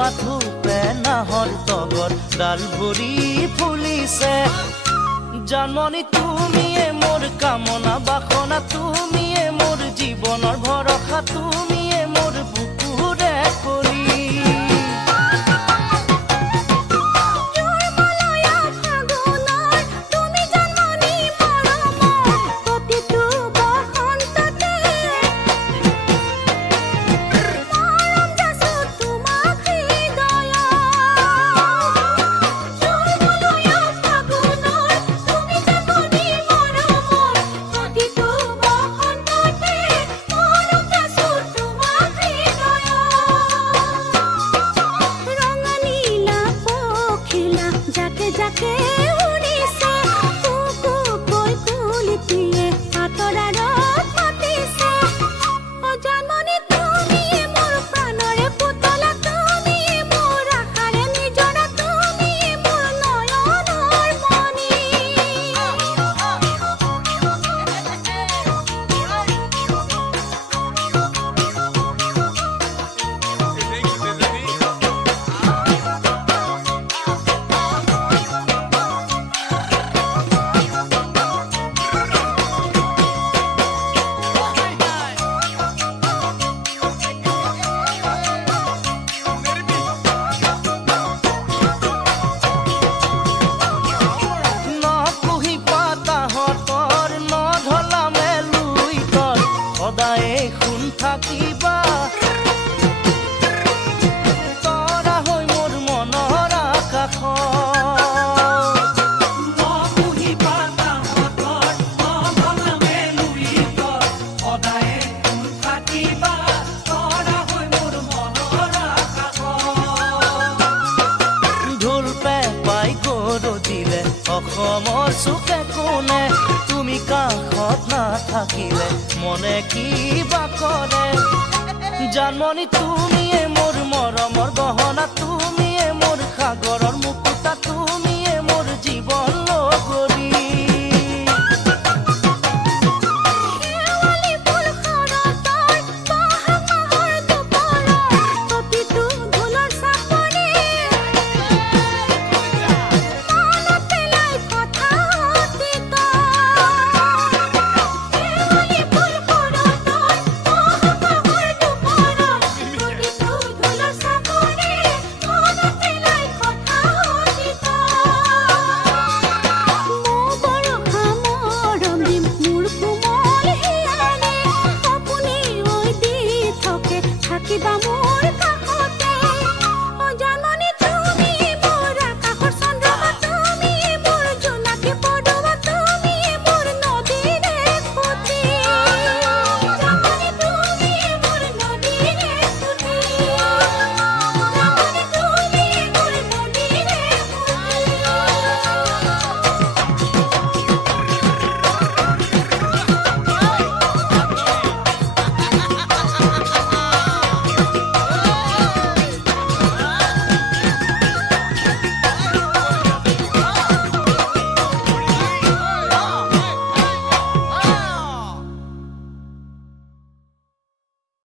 পাথোপে নাহৰ তগৰ ডাল ভৰি ফুলিছে জানমণি তুমিয়ে মোৰ কামনা বাসনা তুমিয়ে মোৰ জীৱনৰ ভৰসা তুমিয়ে মোৰ বুকুৰে কৰি যাকে উড়িছে কুকু কৈ কুলিপিয়ে আতৰাৰত মাতিছে ও জানমণি তুমিয়ে মোৰ প্ৰাণৰে পুতলা তুমিয়ে মোৰ আশাৰে নিজৰা তুমিয়ে মোৰ নয়নৰ মণি সদায়ে শুন থাকিবা তৰা হৈ মোৰ মনৰ আকাশ নপুহি পাতা হতৰ নভলামে লুইত সদায়ে শুন থাকিবা তৰা হৈ মোৰ মনৰ আকাশ ঢোল পেঁপাই গৰজিলে অসমৰ চুকে কোণে তুমি কাষত নাথাকিলে মনে কিবা কৰে জানমণি তুমিয়ে মোৰ মৰমৰ গহনা তুমিয়ে মোৰ সাগৰৰ